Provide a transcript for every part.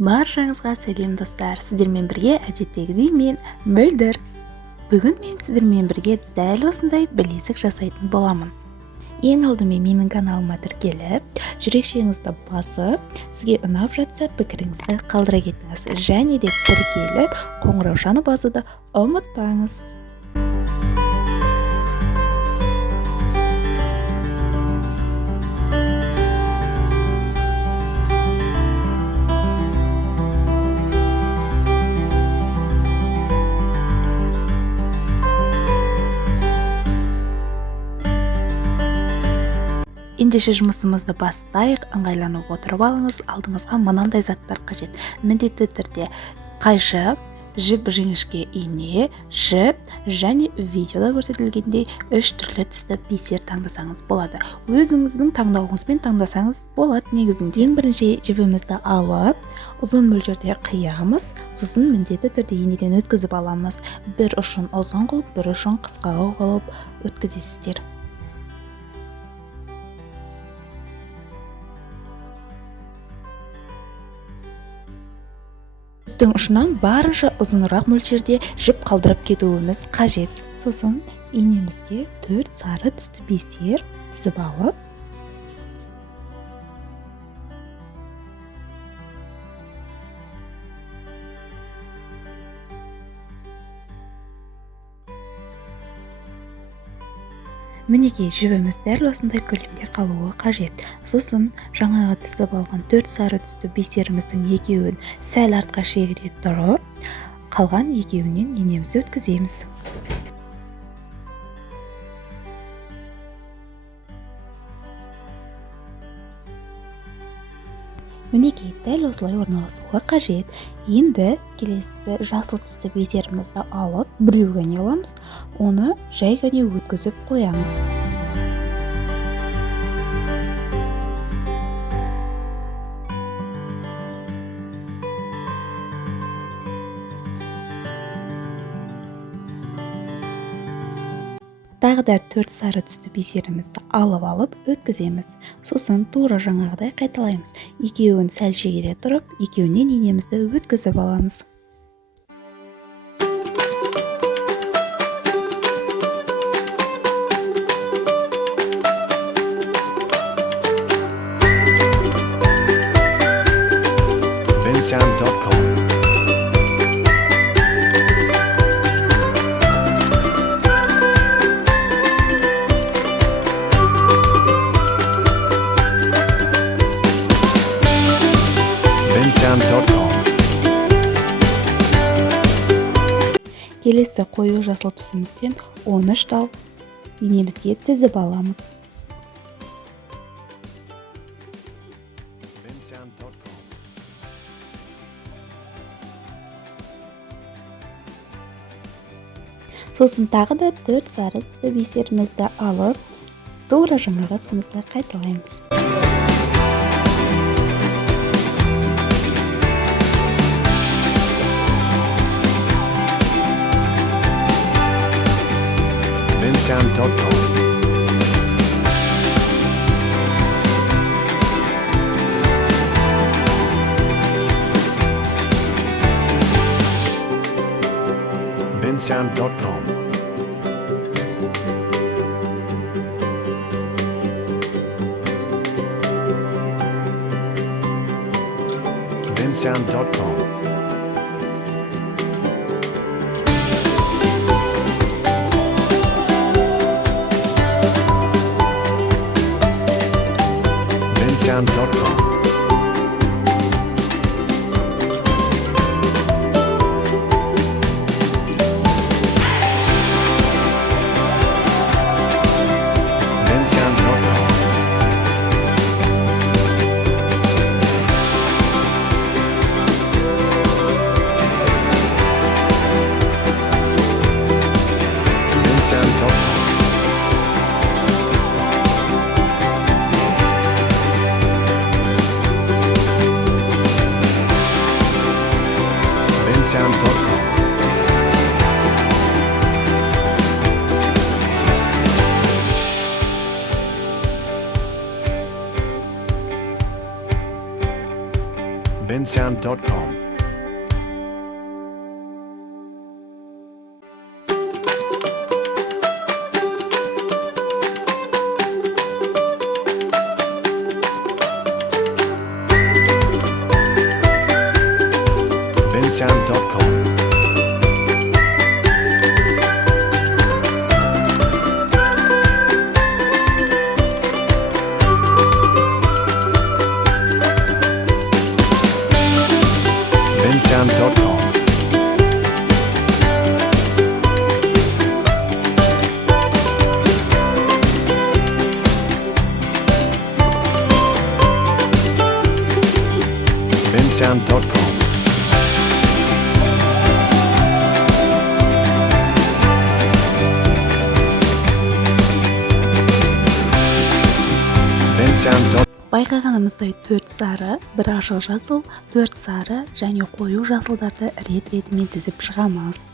Баршаңызға сәлем достар. Сіздермен бірге әдеттегідей мен Мөлдір. Бүгін мен сіздермен бірге дәл осындай білезік жасайтын боламын. Ең алдымен менің каналыма тіркеліп, жүрекшеңізді басып, сізге ұнап жатса пікіріңізді қалдыра кетіңіз. Және де тіркеліп, қоңыраушаны басуды ұмытпаңыз. Ендеше жұмысымызды бастайық. Ыңғайланып отырып алыңыз. Алдыңызға мынандай заттар қажет. Міндетті түрде қайшы, жіп жіңішке ине, жіп және видеода көрсетілгендей 3 түрлі түсті бисер таңдасаңыз болады. Өзіңіздің таңдауыңызбен таңдасаңыз болады. Негізінде ең бірінші жібімізді алып, ұзын мөлшерде қиямыз. Сосын міндетті түрде инеден өткізіп аламыз. Bir ұшын ұзын қылып, бір ұшын қысқа қылып өткізесіздер. Жіптің ұшынан барынша ұзынырақ мөлшерде жіп қалдырып кетуіміз қажет. Сосын инемізге 4 сары түсті бисер тізіп алып, мінекей жібіміз дәл осындай көлемде қалуы қажет. Сосын жаңағы тізіп алған 4 сары түсті бисеріміздің екеуін сәл артқа шегере тұрып, қалған екеуінен инемізді өткіземіз. Мінекей дәл осылай орналасуға қажет. Енді келесі жасыл түсті бисерімізді алып, біреу ғана аламыз, оны жай ғана өткізіп қоямыз. Тағы да 4 сары түсті бисерімізді алып өткіземіз. Сосын тура жаңағыдай қайталаймыз. Екеуін сәл шегере тұрып, екеуінен инемізді өткізіп аламыз. Келесі қою жасыл түсімізден 13 тал инемізге тізіп аламыз. Сосын тағы да 4 сары түсті бисерімізді алып, тура жаңағы түсімізді қайталаймыз. Bensound.com. Bensound.com. Bensound.com. bensound.com. Bensound.com. Bensound.com. Bensound.com. Bensound.com. Bensound.com. Байқағанымыздай 4 сары, бір ашық жасыл, 4 сары және қою жасылдарды рет-ретімен тізіп шығамыз.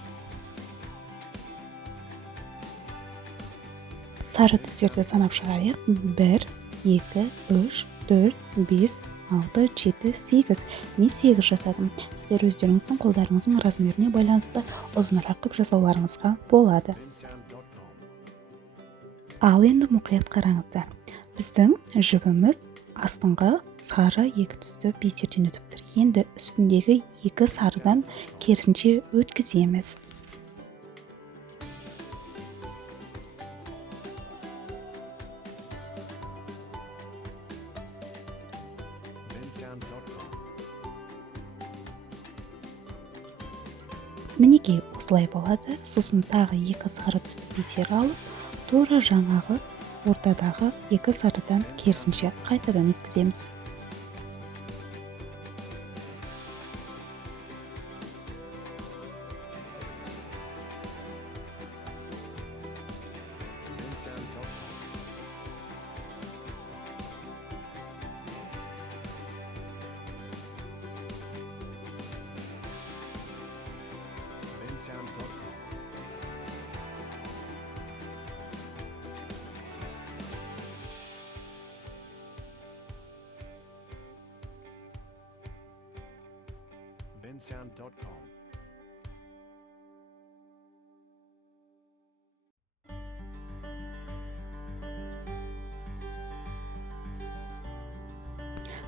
Сары түстерді санап шығайық. 1, 2, 3, 4, 5, 6, 7, 8. Мен 8 жасадым. Сіздер өздеріңіздің қолдарыңыздың размеріне байланысты ұзынырақ қып жасауларыңызға болады. Ал енді мұқият қараңыздар. Біздің жібіміз астыңғы сары 2 түсті бисерден өтіп тұр. Енді үстіндегі 2 сарыдан керісінше өткіземіз. Мінекей осылай болады. Сосын тағы 2 сары түсті бисер алып, тура жаңағы ортадағы 2 сарыдан керісінше қайтадан өткіземіз. Bensound.com.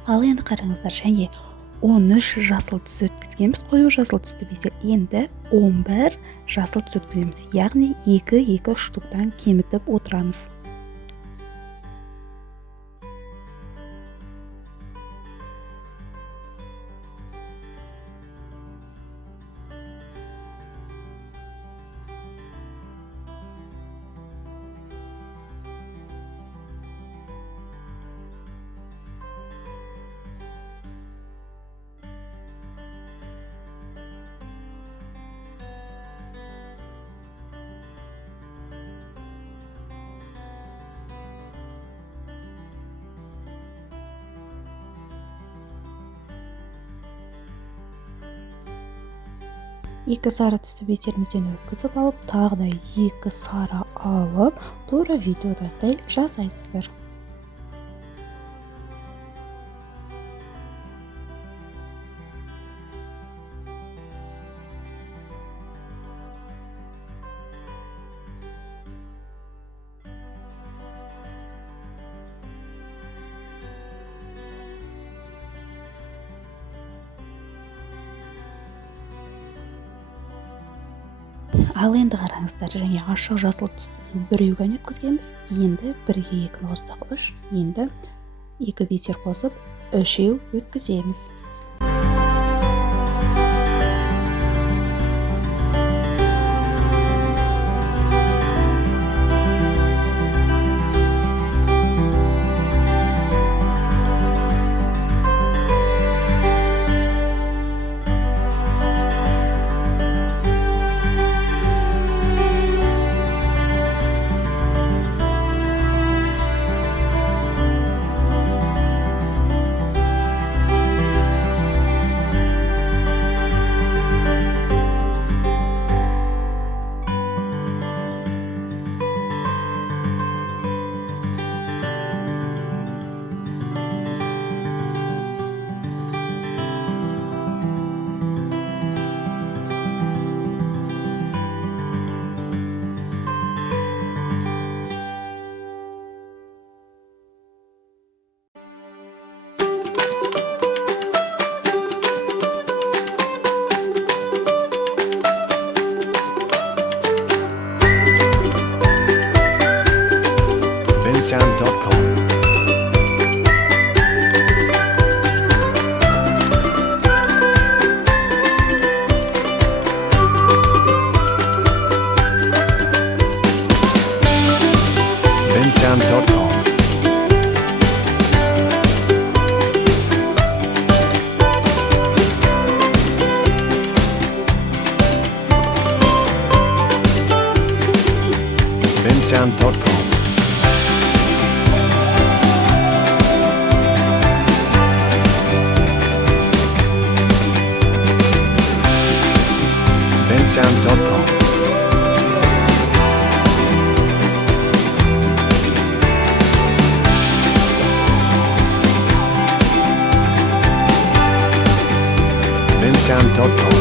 Ал енді қараңыздар, және 13 жасыл түс өткізгенбіз, қою жасыл түсті бисер. Енді 11 жасыл түс өткіземіз, яғни 2 штуктан кемітіп отырамыз. Екі сары түсті бисерімізден өткізіп алып, тағы да 2 сары алып, тура видеодағыдай жасайсыздар. Ал енді қараңыздар, және ашық жасыл түсті біреуге өткізгенбіз. Енді 1-ге 2-ні қоссақ 3, енді 2 бисер қосып 3 өткіземіз. Binsound.com. Binsound.com. Binsound.com. Binsound.com. Binsound.com.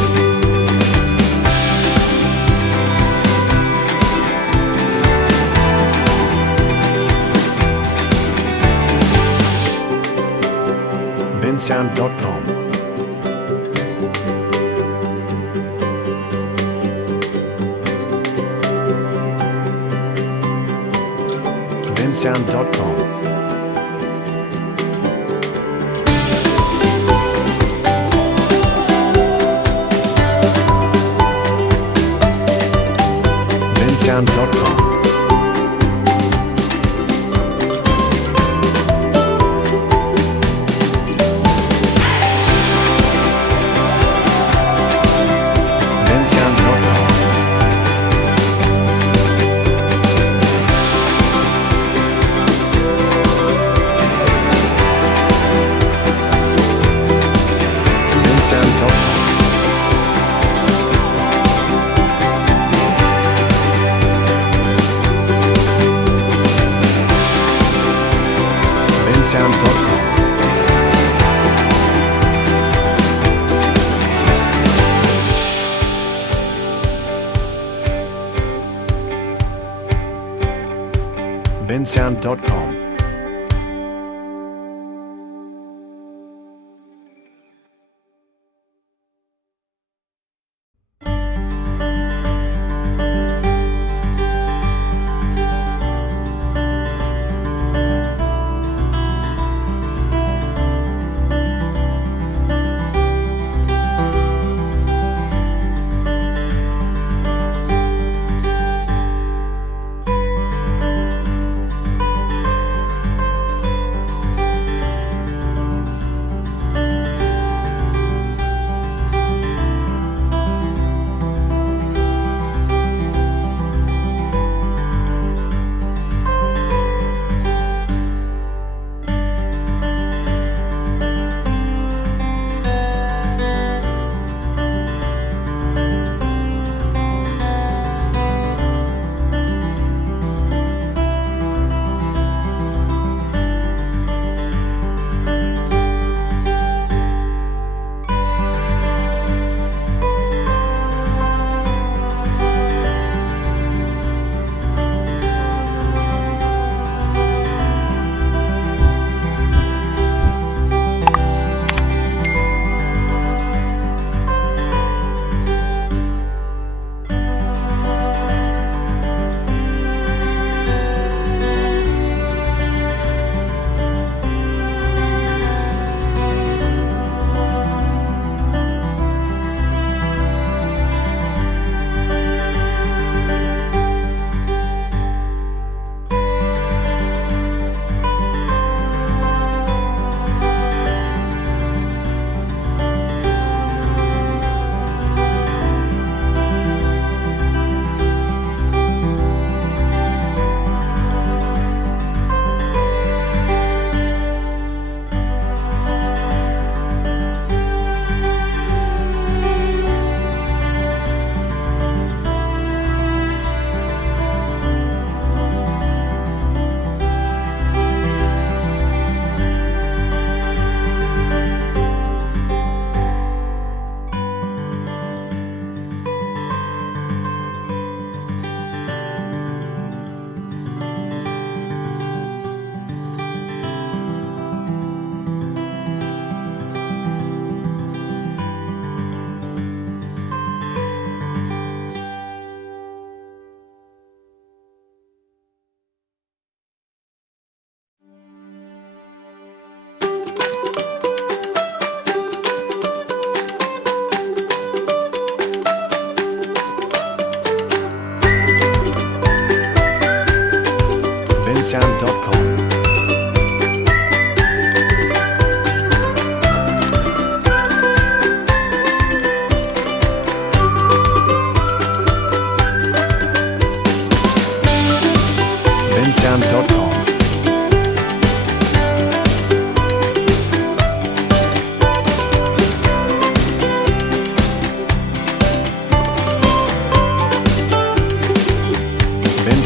Binsound.com. Binsound.com. Binsound.com. Binsound.com.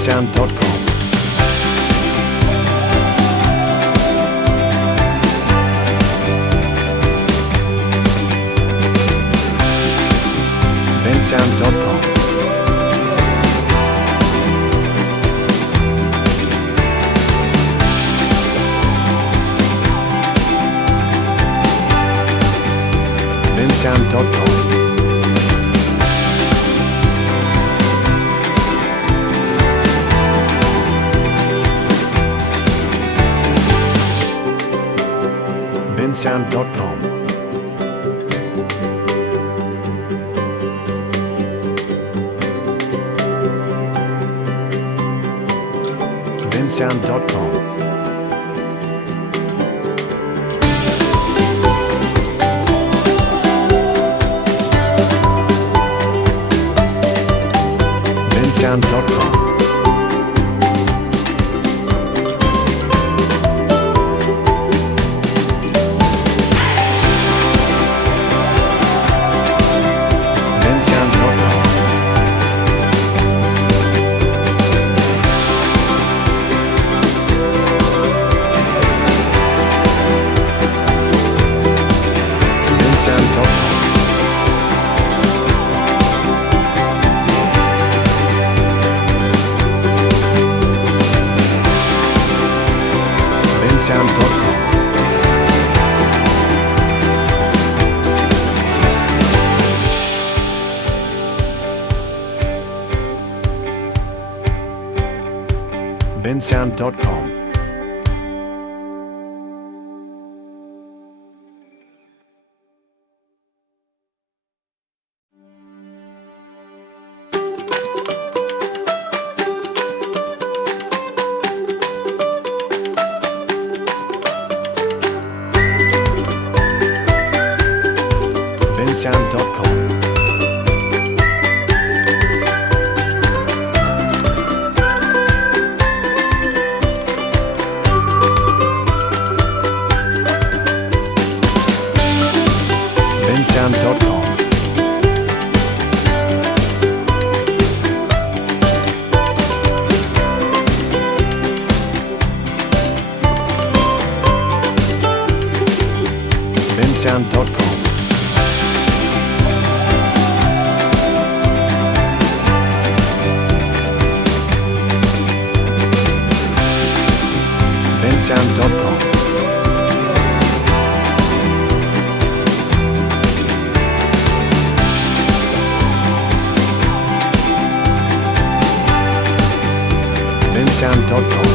bensound.com. bensound.com. bensound.com. bensound.com. bensound.com. bensound.com. bensound.com. bensound.com. bensound.com. bensound.com. bensound.com. bensound.com.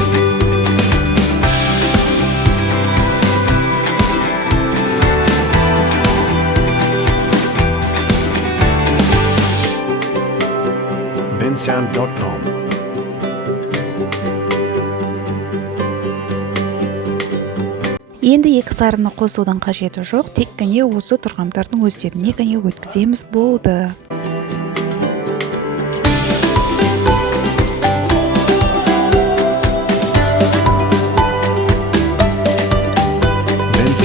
bensound.com. Енді екі сарыны қосудың қажеті жоқ, тек қана осы тұрғандардың өздеріне ғана өткіземіз болды.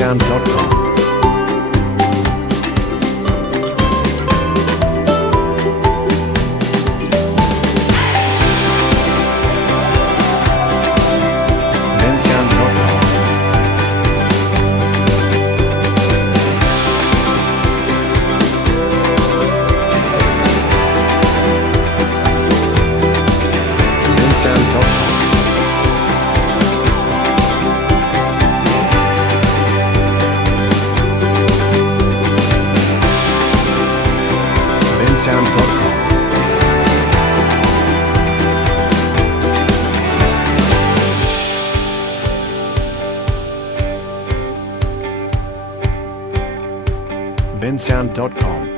bensound.com. bensound.com.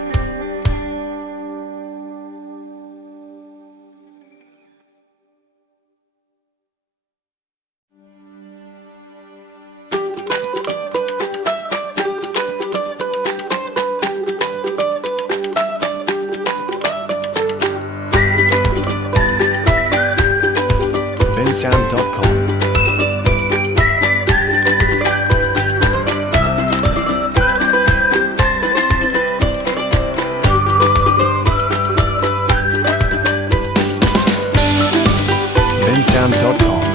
bensound.com. bensound.com.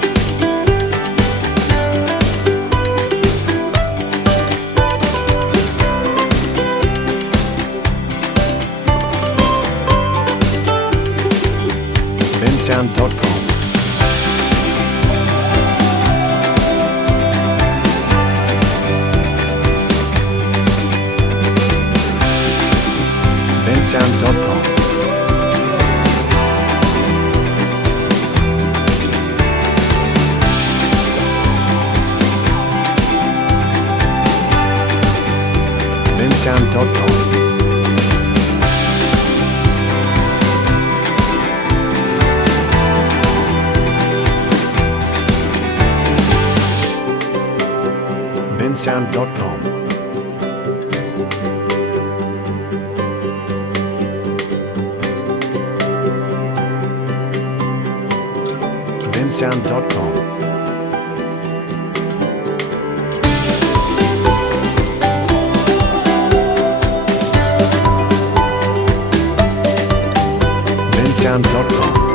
bensound.com. bensound.com. bensound.com. bensound.com. bensound.com. bensound.com.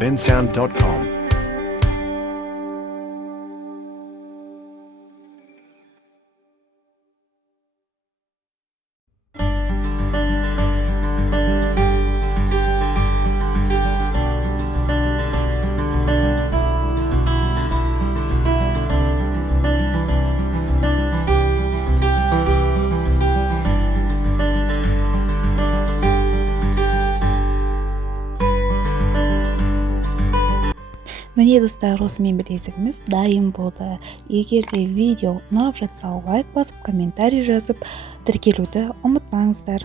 bensound.com. Міне достар, осымен білезігіміз дайын болды. Егер де видео ұнап жатса лайк басып, комментарий жазып, тіркелуді ұмытпаңыздар.